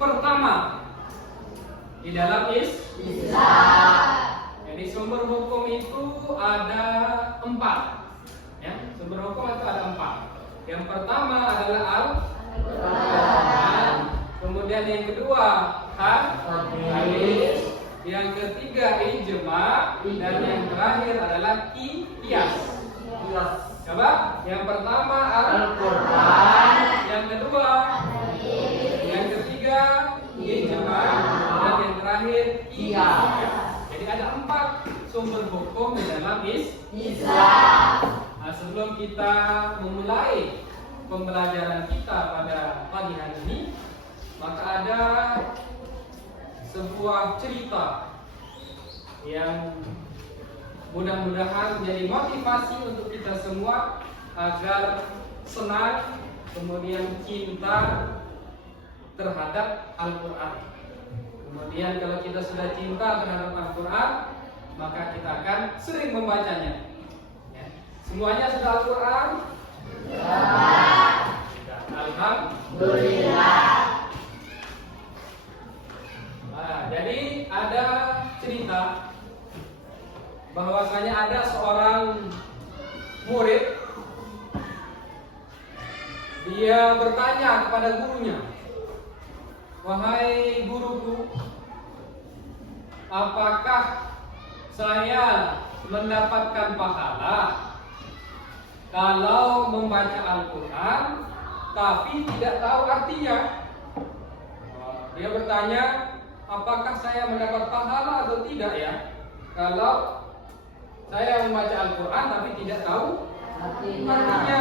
pertama di dalam Islam. Jadi sumber hukum itu ada 4. Ya, sumber hukum itu ada 4. Yang pertama adalah Al-Quran. Kemudian yang kedua hadis. Yang ketiga ijma. Dan yang terakhir adalah qiyas. Coba, yang pertama Al-Quran. Yang kedua hadis. Yang ketiga ijma. Dan yang terakhir qiyas. Jadi ada 4 sumber hukum di dalam Islam. Nah, sebelum kita memulai pembelajaran kita pada pagi hari ini, maka ada sebuah cerita yang mudah-mudahan menjadi motivasi untuk kita semua agar senang, kemudian cinta terhadap Al-Quran. Kemudian kalau kita sudah cinta terhadap Al-Quran, maka kita akan sering membacanya. Ya. Semuanya sudah Al-Quran? Alhamdulillah. Nah, jadi ada cerita bahwasanya ada seorang murid, dia bertanya kepada gurunya, "Wahai guruku, apakah saya mendapatkan pahala kalau membaca Al-Quran tapi tidak tahu artinya?" Dia bertanya, apakah saya mendapat pahala atau tidak ya kalau saya membaca Al-Quran tapi tidak tahu artinya?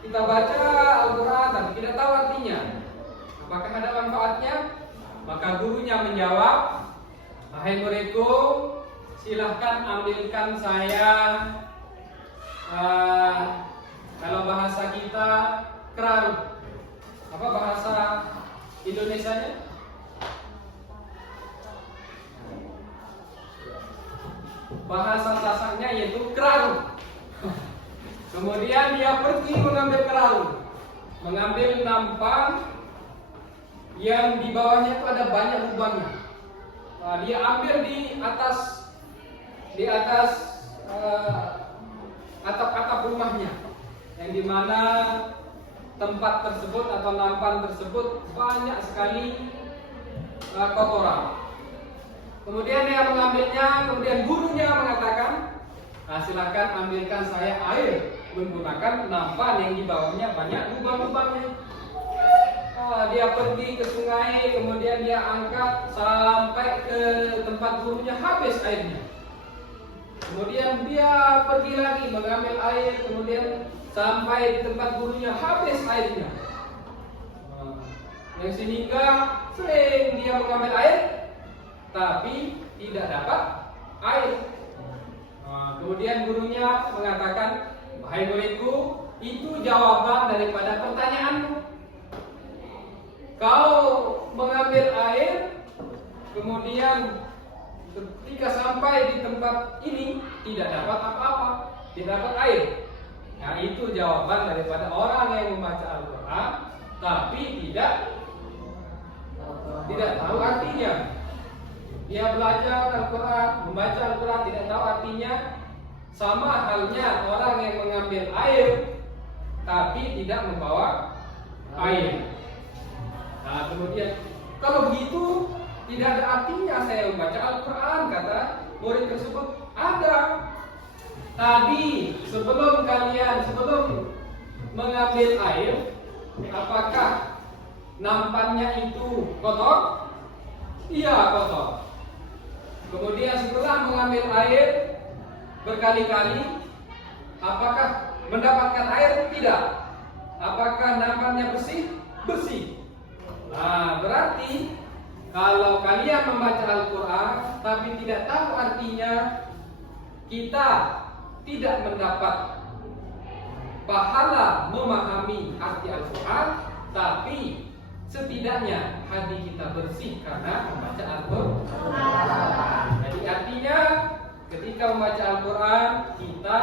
Kita baca Al-Quran tapi tidak tahu artinya, apakah ada manfaatnya? Maka gurunya menjawab, "Wahai muridku, silahkan ambilkan saya kalau bahasa kita keraru." Apa bahasa Indonesianya? Bahasa Sasaknya yaitu keraru. Kemudian dia pergi mengambil keraru, mengambil nampan yang di bawahnya itu ada banyak lubangnya. Dia ambil di atas atap-atap rumahnya, yang dimana tempat tersebut atau nampan tersebut banyak sekali kotoran. Kemudian dia mengambilnya, kemudian gurunya mengatakan, "Silakan ambilkan saya air menggunakan nampan yang di bawahnya banyak lubang-lubangnya." Dia pergi ke sungai, kemudian dia angkat sampai ke tempat gurunya, habis airnya. Kemudian dia pergi lagi mengambil air, kemudian sampai di tempat gurunya, habis airnya. Yang sehingga sering dia mengambil air tapi tidak dapat air. Kemudian gurunya mengatakan, "Wahai muridku, itu jawaban daripada pertanyaanmu. Kau mengambil air, kemudian ketika sampai di tempat ini tidak dapat apa-apa, tidak dapat air." Nah, itu jawaban daripada orang yang membaca Al-Quran tapi tidak tahu artinya. Dia belajar Al-Quran, membaca Al-Quran tidak tahu artinya, sama halnya orang yang mengambil air tapi tidak membawa air. Nah, kemudian kalau begitu tidak ada artinya saya membaca Al-Quran, kata murid tersebut. Ada. Tadi sebelum mengambil air, apakah nampannya itu kotor? Iya, kotor. Kemudian setelah mengambil air berkali-kali, apakah mendapatkan air? Tidak. Apakah nampannya bersih? Bersih. Nah, berarti kalau kalian membaca Al-Quran tapi tidak tahu artinya, kita tidak mendapat pahala memahami arti Al-Quran, tapi setidaknya hati kita bersih karena membaca Al-Quran. Jadi artinya ketika membaca Al-Quran, kita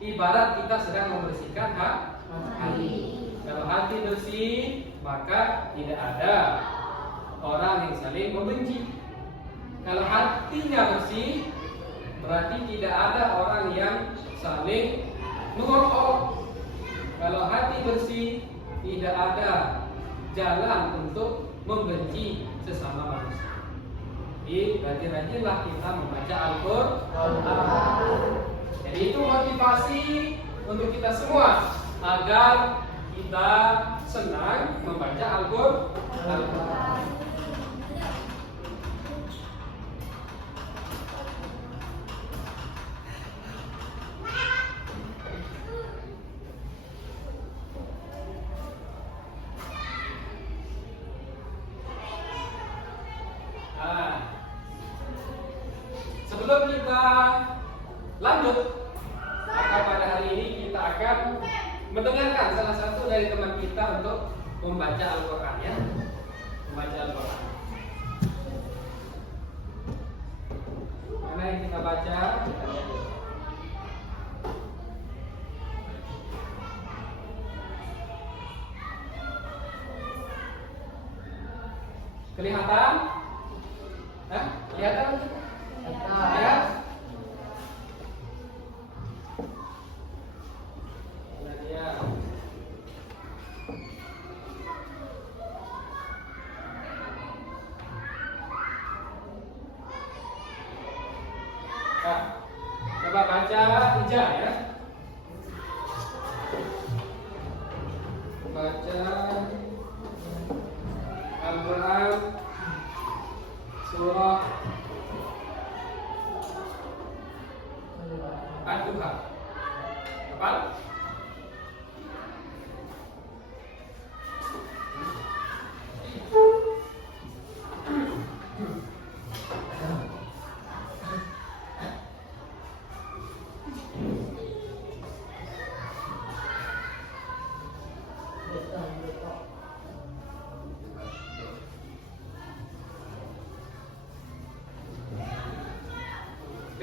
ibarat kita sedang membersihkan hati. Kalau hati bersih, maka tidak ada orang yang saling membenci. Kalau hatinya bersih, berarti tidak ada orang yang saling mengolok-olok. Kalau hati bersih, tidak ada jalan untuk membenci sesama manusia. Jadi rajin-rajinlah kita membaca Al-Quran. Jadi itu motivasi untuk kita semua agar kita senang membaca Al-Quran. Sebelum kita lanjut, maka pada hari ini kita akan mendengarkan salah satu dari teman kita untuk membaca Al-Quran, ya. Membaca Al-Quran. Mana yang kita baca? Kita lihat dulu. Kelihatan? Hah? Kelihatan? Ya. Nah, dia. Nah, coba baca ijah, ya. Baca Al-Quran surah Ad-Duha. Apa?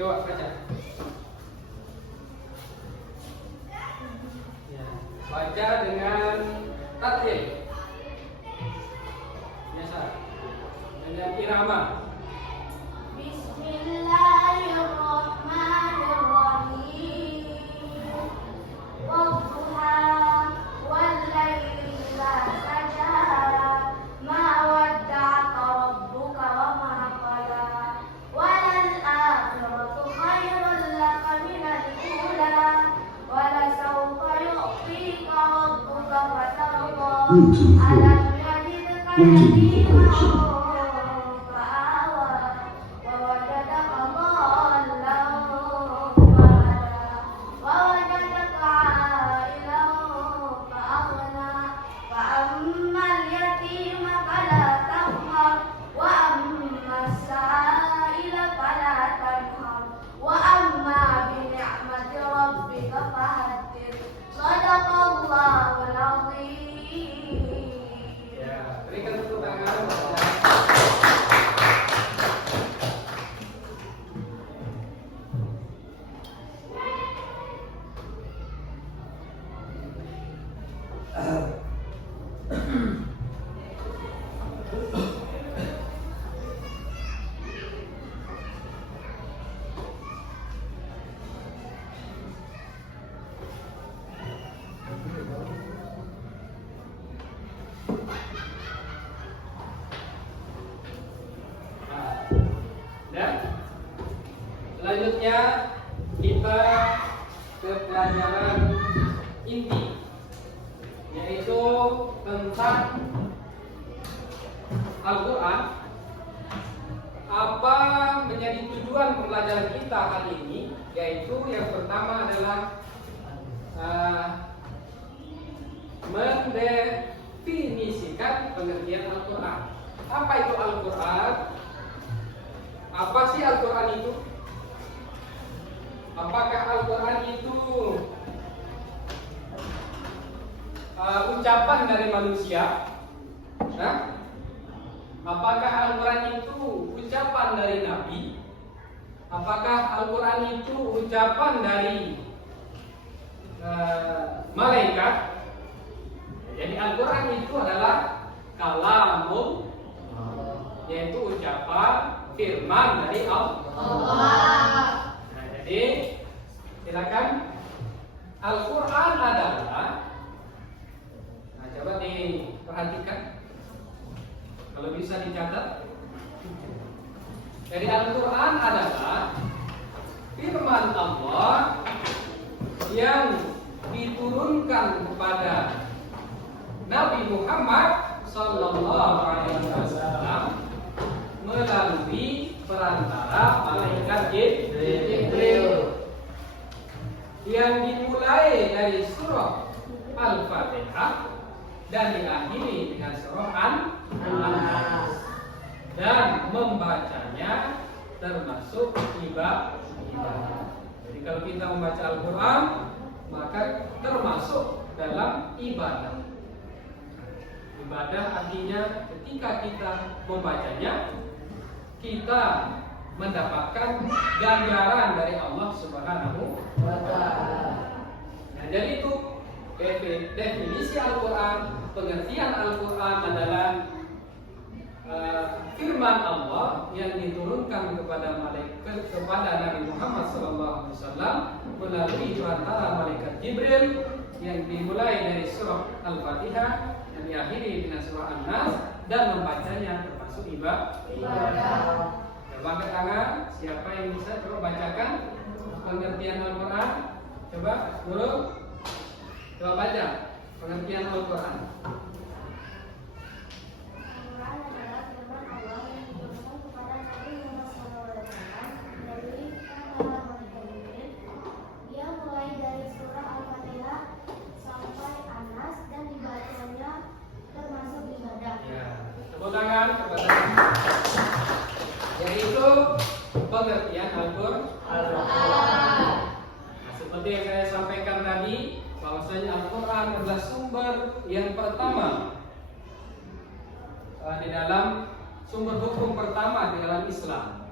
Coba baca. Ya, baca dengan tatil. Biasa. Dengan irama. Bismillahirrahmanirrahim. Wadduha wal-laili idza saja. Ma wadda'aka rabbuka wa ma qala. Walal akhiratu khairun laka minal ula. Wala sawfa yu'tika rabbuka fatarda. Alam yajidka yatiman fa'awa. Wa wajadaka dhallan fahada. Wa wajadaka 'ailan fa'aghna. Fa ammal yatima fala taqhar. Wa ammas sa'ila fala tanhar. Wa amma bi ni'mati rabbika fahaddith. Shadaqallahul 'azim. Ya, berikan tepuk tangan. Dan selanjutnya kita ke pelajaran inti, yaitu tentang Al-Quran. Apa menjadi tujuan pembelajaran kita kali ini? Yaitu yang pertama adalah mendefinisikan pengertian Al-Quran. Apa itu Al-Quran? Apa sih Al-Quran itu? Apakah Al-Quran itu ucapan dari manusia? Nah, apakah Al-Quran itu ucapan dari Nabi? Apakah Al-Quran itu ucapan dari malaikat? Jadi Al-Quran itu adalah kalamul, yaitu ucapan firman dari Allah. Nah, jadi silakan. Al-Quran adalah, nah coba diperhatikan, kalau bisa dicatat. Jadi Al-Quran adalah firman Allah yang diturunkan kepada Nabi Muhammad Sallallahu Alaihi Wasallam melalui perantara malaikat Jibril, yang dimulai dari surah Al-Fatihah dan diakhiri dengan surah An-Nas, dan membacanya termasuk ibadah. Jadi kalau kita membaca Al-Quran, maka termasuk dalam ibadah. Ibadah artinya ketika kita membacanya, kita mendapatkan ganjaran dari Allah Subhanahu wa Ta'ala. Nah, jadi itu definisi Al-Quran. Pengertian Al-Quran adalah firman Allah yang diturunkan kepada Nabi Muhammad SAW melalui perantara malaikat Jibril, yang dimulai dari surah Al-Fatihah dan diakhiri dengan surah An-Nas, dan membacanya termasuk ibadah. Coba angkat tangan, siapa yang bisa coba bacakan pengertian Al-Quran? Coba dulu, coba baca pengertian Al-Quran. Al-Quran adalah firman Allah yang diturunkan kepada Nabi Muhammad SAW melalui perantara malaikat Jibril, yang mulai dari surah Al-Fatihah sampai An-Nas, dan dibacanya termasuk ibadah. Ya, tepuk tangan kepada. Yaitu pengertian Al-Quran. Nah, seperti yang saya sampaikan tadi, bahwasanya Al-Quran adalah sumber yang pertama di dalam sumber hukum pertama di dalam Islam.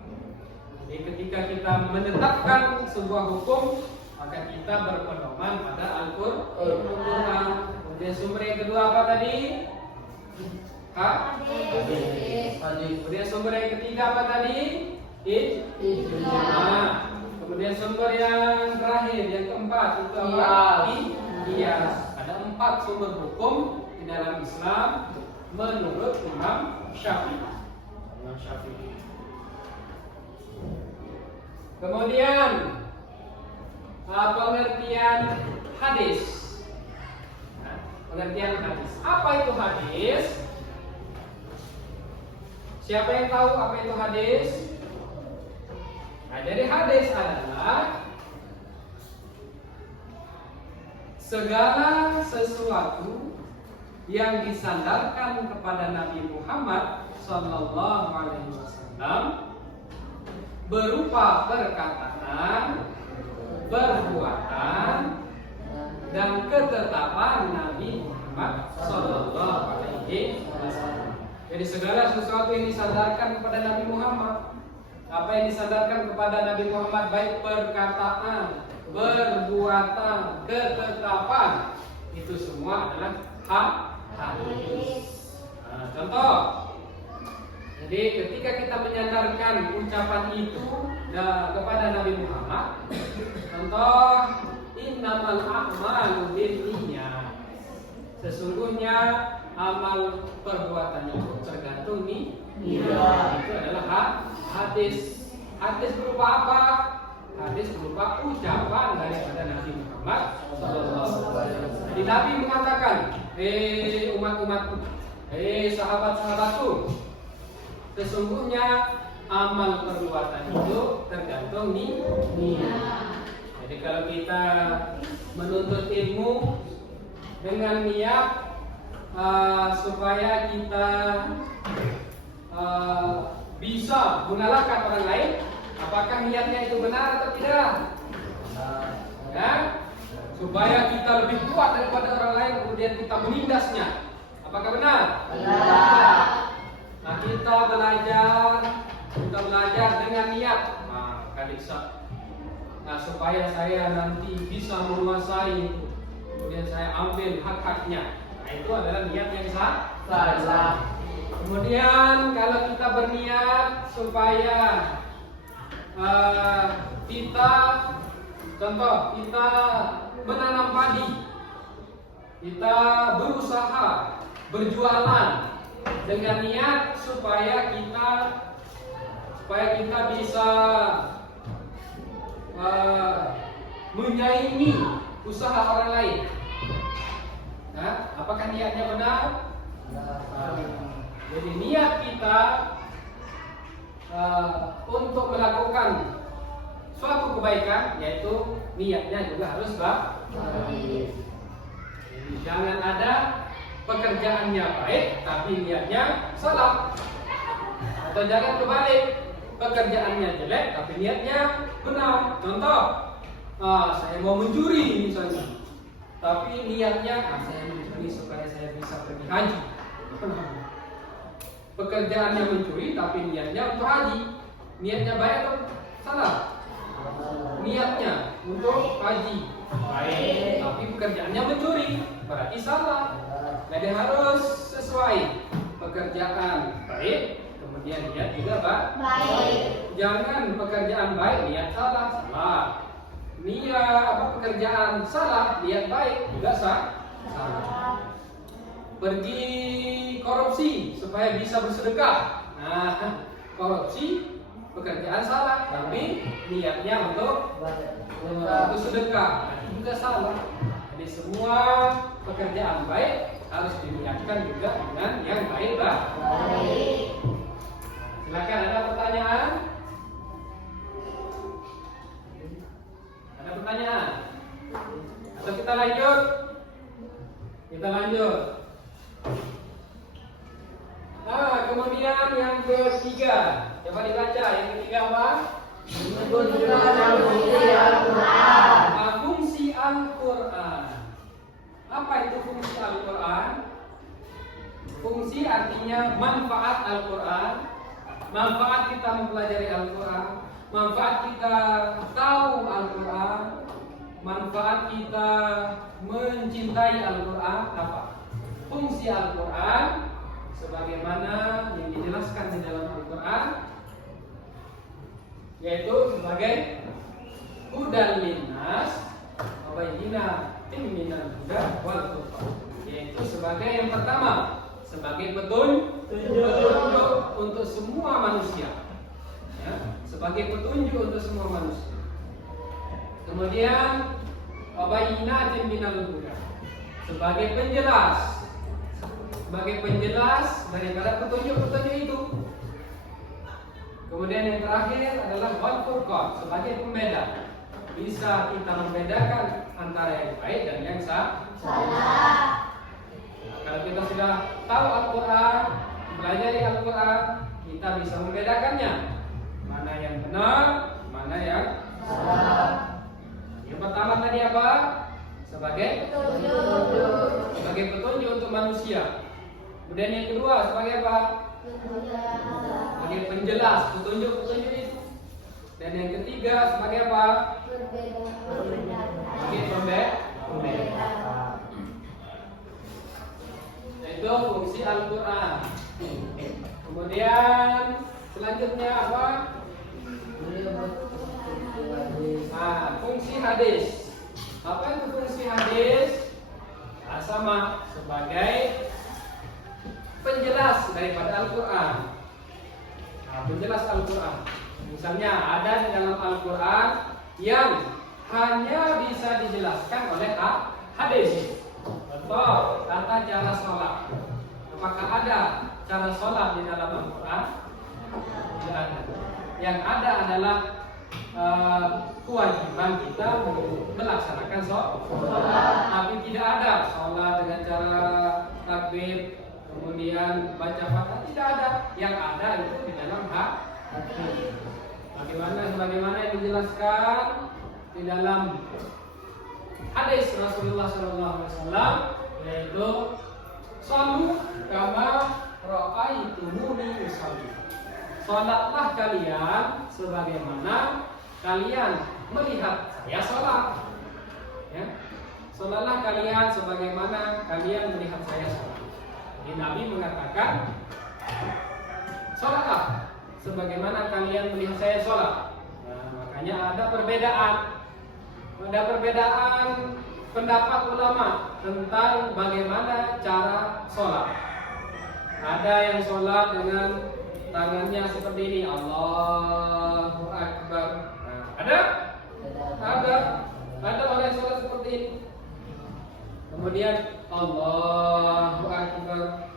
Jadi ketika kita menetapkan sebuah hukum, maka kita berpedoman pada Al-Quran. Kemudian sumber yang kedua apa tadi? Hadis. Kemudian sumber yang ketiga apa tadi? Ijma. Kemudian sumber yang terakhir, yang keempat itu apa? Qiyas. Ada 4 sumber hukum di dalam Islam menurut Imam Syafi'i. Kemudian pengertian hadis. Pengertian hadis. Apa itu hadis? Siapa yang tahu apa itu hadis? Nah, jadi hadis adalah segala sesuatu yang disandarkan kepada Nabi Muhammad Sallallahu Alaihi Wasallam berupa perkataan, perbuatan, dan ketetapan Nabi Muhammad Sallallahu Alaihi Wasallam. Jadi segala sesuatu yang disandarkan kepada Nabi Muhammad, apa yang disandarkan kepada Nabi Muhammad, baik perkataan, perbuatan, ketetapan, itu semua adalah hadis. Nah, contoh, jadi ketika kita menyandarkan ucapan itu kepada Nabi Muhammad, contoh, innamal a'malu binniyat. Sesungguhnya amal perbuatan itu tergantung niat. Itu adalah hadis. Hadis berupa apa? Hadis berupa ucapan daripada Nabi Muhammad SAW. Jadi Nabi mengatakan, umat-umatku, sahabat-sahabatku, sesungguhnya amal perbuatan itu tergantung niat. Jadi kalau kita menuntut ilmu dengan niat supaya kita bisa mengalahkan orang lain, apakah niatnya itu benar atau tidak? Ya? Supaya kita lebih kuat daripada orang lain, kemudian kita menindasnya, apakah benar? Benar. Nah, kita belajar dengan niat. Nah, supaya saya nanti bisa menguasai, kemudian saya ambil hak-haknya. Nah, Nah, itu adalah niat yang salah. Kemudian kalau kita berniat supaya kita menanam padi, kita berusaha berjualan dengan niat supaya kita bisa menyaingi usaha orang lain. Nah, apakah niatnya benar? Jadi niat kita untuk melakukan suatu kebaikan, yaitu niatnya juga harus baik. Jadi jangan ada pekerjaannya baik tapi niatnya salah. Atau jangan kebalik, pekerjaannya jelek tapi niatnya benar. Contoh, saya mau mencuri misalnya, tapi niatnya saya mencuri supaya saya bisa pergi haji. Pekerjaannya mencuri tapi niatnya untuk haji. Niatnya baik atau salah? Niatnya untuk haji baik, tapi pekerjaannya mencuri, berarti salah. Jadi harus sesuai, pekerjaan baik, kemudian niat juga baik. Jangan pekerjaan baik niat salah. Niat pekerjaan salah niat baik juga salah. Pergi korupsi supaya bisa bersedekah. Nah, korupsi pekerjaan salah, tapi niatnya untuk sedekah, nah, juga salah. Jadi semua pekerjaan baik harus diniatkan juga dengan yang baik. Silakan, ada pertanyaan? Ada pertanyaan? Atau kita lanjut? Kita lanjut. Kemudian yang ketiga, coba dibaca. Yang ketiga apa? Fungsi Al-Quran. Apa itu fungsi Al-Quran? Fungsi artinya manfaat Al-Quran. Manfaat kita mempelajari Al-Quran. Manfaat kita tahu Al-Quran. Manfaat kita mencintai Al-Quran. Apa? Fungsi Al-Quran sebagaimana yang dijelaskan di dalam Al-Quran, yaitu sebagai hudan linnas wa bayyinatin minal huda wal furqan, yaitu sebagai yang pertama, sebagai petunjuk untuk semua manusia, ya, sebagai petunjuk untuk semua manusia. Kemudian wa bayyinatin minal huda, sebagai penjelas daripada petunjuk-petunjuk itu. Kemudian yang terakhir adalah wal furqan, sebagai pembeda. Bisa kita membedakan antara yang baik dan yang salah. Kalau kita sudah tahu Al-Quran, belajar Al-Quran, kita bisa membedakannya. Mana yang benar, mana yang salah. Yang pertama tadi apa? Sebagai petunjuk untuk manusia. Kemudian yang kedua sebagai apa? Sebagai penjelas petunjuk itu. Dan yang ketiga sebagai apa? Sebagai pembeda. Itu fungsi Al-Quran. Kemudian selanjutnya apa? Fungsi hadis. Apa itu fungsi hadis? Sama sebagai penjelas daripada Al-Quran. Penjelas Al-Quran. Misalnya ada di dalam Al-Quran yang hanya bisa dijelaskan oleh hadis. Contoh, tata cara sholat. Apakah ada cara sholat di dalam Al-Quran? Tidak ada. Yang ada adalah kewajiban kita melaksanakan sholat. Tapi tidak ada sholat dengan cara takbir, kemudian baca Fatihah, tidak ada. Yang ada itu di dalam hadis. Sebagaimana yang dijelaskan di dalam hadis Rasulullah SAW, yaitu shallu kama ra'aitumuni usalli. Salatlah kalian sebagaimana kalian melihat saya salat. Ya. sholatlah kalian sebagaimana kalian melihat saya sholat. Jadi Nabi mengatakan, sholatlah sebagaimana kalian melihat saya sholat. Nah, makanya ada perbedaan pendapat ulama tentang bagaimana cara sholat. Ada yang sholat dengan tangannya seperti ini, Allahu Akbar. Nah, ada orang yang sholat seperti ini. Kemudian Allahu Akbar.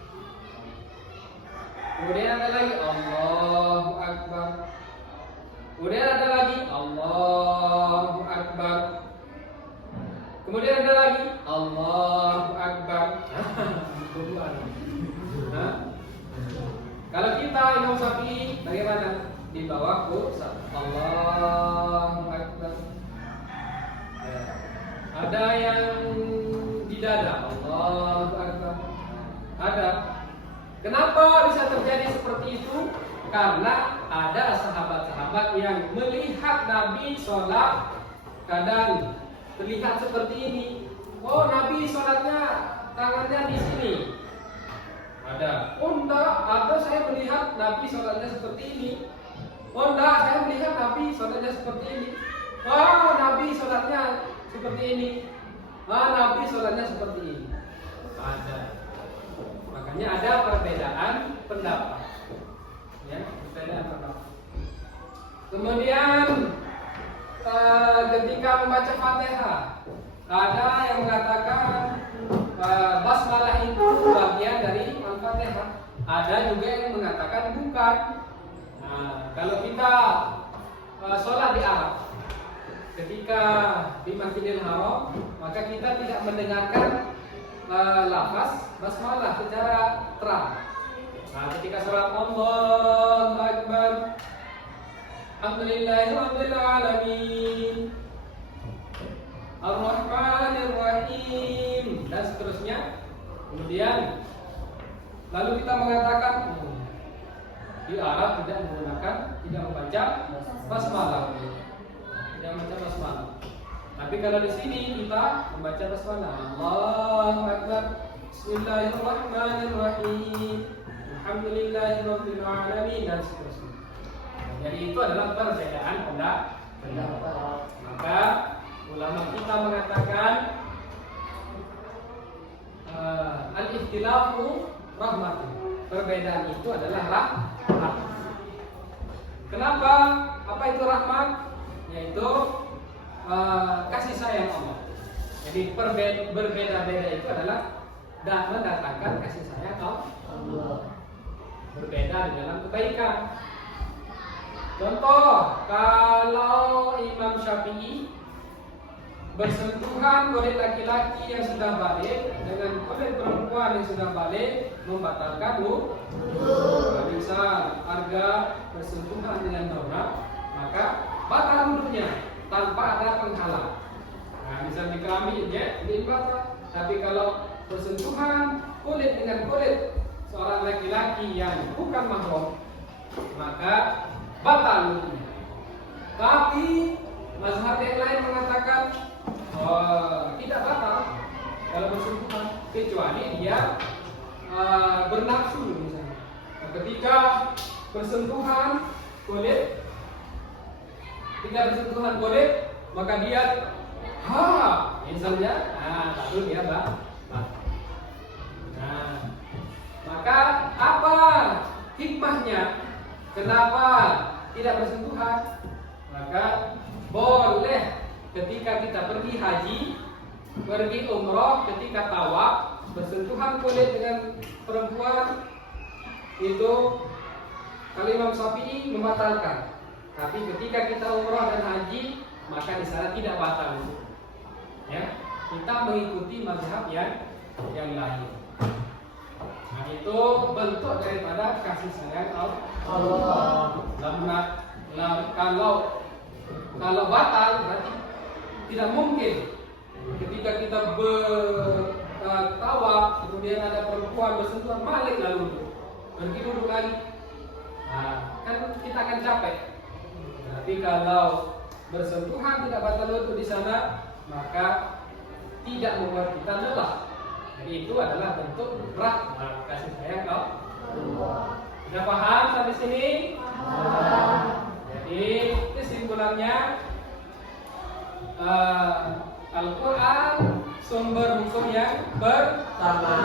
Kemudian ada lagi Allahu Akbar. Kemudian ada lagi Allahu Akbar. Kemudian ada lagi Allahu Akbar. Kalau kita Imam Syafi'i bagaimana? Di bawah kursa Allahu Akbar. Ada yang di dada Allahu Akbar. Ada. Kenapa bisa terjadi seperti itu? Karena ada sahabat-sahabat yang melihat Nabi sholat kadang terlihat seperti ini. Oh, Nabi sholatnya tangannya di sini. Ada. Oh enggak, ada saya melihat Nabi sholatnya seperti ini. Oh enggak, saya melihat Nabi sholatnya seperti ini. Oh, Nabi sholatnya seperti ini. Nabi sholatnya seperti ini. Ada. Makanya ada perbedaan pendapat. Ya, perbedaan pendapat. Kemudian ketika membaca Fatihah, ada yang mengatakan basmalah itu bagian dari Al-Fatihah. Ada juga yang mengatakan bukan. Nah, kalau kita sholat di Arab, ketika di Masjidil Haram, maka kita tidak mendengarkan lafaz basmalah secara terang. Nah, ketika sholat Allahu Akbar, Alhamdulillahirabbil alamin, Ar-Rahmanir-Rahim, dan seterusnya. Kemudian lalu kita mengatakan di Arab tidak membaca basmalah. Tidak membaca basmalah. Tapi kalau di sini kita membaca basmalah. Allahu Akbar, Bismillahirrahmanirrahim, Alhamdulillahirabbil alamin, dan seterusnya. Jadi itu adalah perbedaan pendapat. Maka ulama kita mengatakan al-ikhtilafu rahmatun. Perbedaan itu adalah rahmat. Kenapa? Apa itu rahmat? Yaitu kasih sayang Allah. Jadi berbeda-beda itu adalah mendatangkan kasih sayang Allah. Berbeda di dalam kebaikan. Contoh, kalau Imam Syafi'i bersentuhan kulit laki-laki yang sudah balik dengan kulit perempuan yang sudah balik membatalkan wudu. Misal harga bersentuhan dengan aurat, maka batal wudunya tanpa ada penghalang. Nah, misal di kelamin ya, ini batal. Tapi kalau bersentuhan kulit dengan kulit seorang laki-laki yang bukan mahram, maka batal wudunya. Tapi mazhab yang lain mengatakan tidak batal kalau bersentuhan, kecuali dia bernafsu misalnya. Ketika bersentuhan kulit, maka dia misalnya, lalu dia batal. Nah, maka apa hikmahnya? Kenapa tidak bersentuhan? Maka boleh ketika kita pergi haji, pergi umroh, ketika tawaf, bersentuhan kulit dengan perempuan itu kalau Imam Syafi'i membatalkan. Tapi ketika kita umroh dan haji, maka di sana tidak batal. Ya, kita mengikuti mazhab yang lain. Nah, itu bentuk daripada kasih sayang Allah. Kalau batal berarti tidak mungkin ketika kita bertawaf kemudian ada perempuan bersentuhan balik lalu pergi duduk lagi. Nah, kan kita akan capek. Tapi kalau bersentuhan tidak batal wudu di sana, maka tidak membuat kita lelah. Jadi itu adalah bentuk rahmat kasih sayang Allah. Sudah paham sampai sini? Jadi kesimpulannya Al-Quran sumber hukum yang pertama,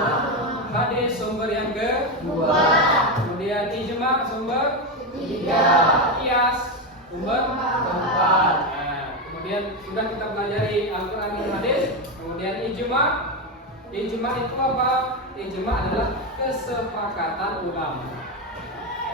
hadis sumber yang kedua, kemudian ijma sumber ketiga, qiyas sumber keempat. Nah, kemudian sudah kita pelajari Al-Quran dan hadis, kemudian ijma. Ijma itu apa? Ijma adalah kesepakatan ulama.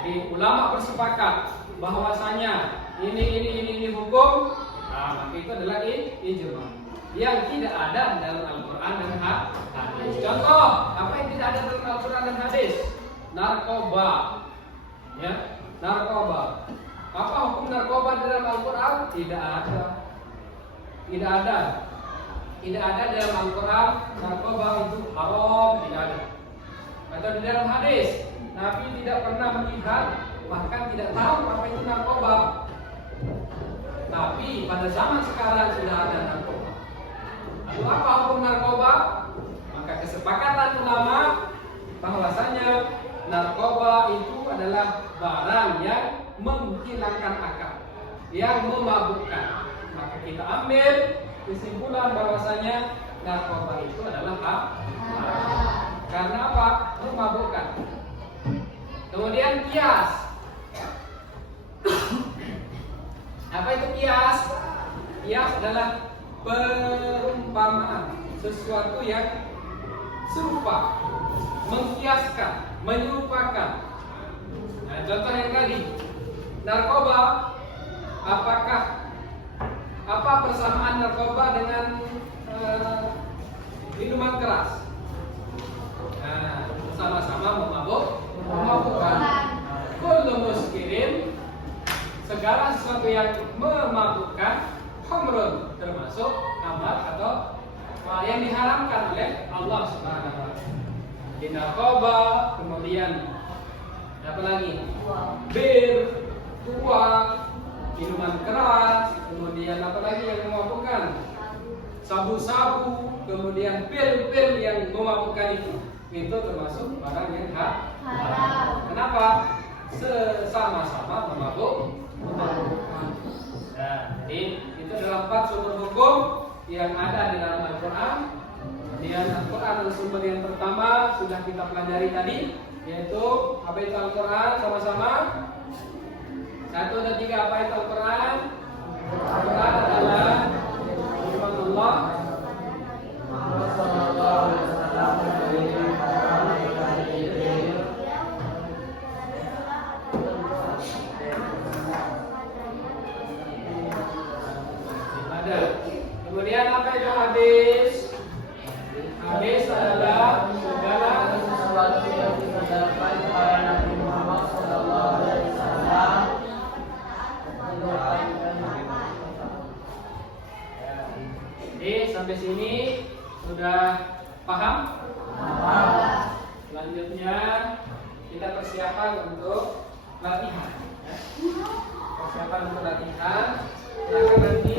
Jadi ulama bersepakat bahwasanya ini hukum. Nah, maka itu adalah ijma yang tidak ada dalam Al-Quran dan hadis. Contoh, apa yang tidak ada dalam Al-Quran dan hadis? Narkoba. Ya, narkoba. Apa hukum narkoba dalam Al-Quran? Tidak ada. Tidak ada. Tidak ada dalam Al-Quran narkoba itu haram, tidak ada. Atau di dalam hadis, Nabi tidak pernah melihat, bahkan tidak tahu apa itu narkoba. Tapi pada zaman sekarang sudah ada narkoba. Lalu apa hukum narkoba? Maka kesepakatan ulama bahwasanya narkoba itu adalah barang yang menghilangkan akal, yang memabukkan. Maka kita ambil kesimpulan bahwasanya narkoba itu adalah haram. Karena apa? Memabukkan. Kemudian qiyas. Apa itu qiyas? Qiyas adalah perumpamaan, sesuatu yang serupa, mengkiaskan, menyerupakan. Nah, contoh yang tadi, narkoba. Apa persamaan narkoba dengan minuman keras? Nah, sama-sama memabukkan. Kullu muskirin, segala sesuatu yang memabukkan, khamrun, termasuk khamar atau yang diharamkan oleh Allah Subhanahu wa taala. Di narkoba, kemudian apa lagi? Bir, tuak, minuman keras, kemudian apa lagi yang memabukkan? Sabu-sabu, kemudian pil-pil yang memabukkan itu termasuk barang yang haram. Kenapa? Sama-sama memabukkan. Nah, jadi itu adalah 4 sumber hukum yang ada di dalam Al-Quran. Kemudian Al-Quran adalah sumber yang pertama sudah kita pelajari tadi, yaitu apa itu Al-Quran sama-sama. 1 dan 3, apa itu Al-Quran? Al-Quran adalah firman Allah. Kemudian apa itu hadis? Hadis adalah segala sesuatu yang disampaikan oleh Nabi Muhammad SAW. Jadi sampai sini sudah paham? Selanjutnya kita persiapan untuk latihan. Persiapan untuk latihan. Silakan nanti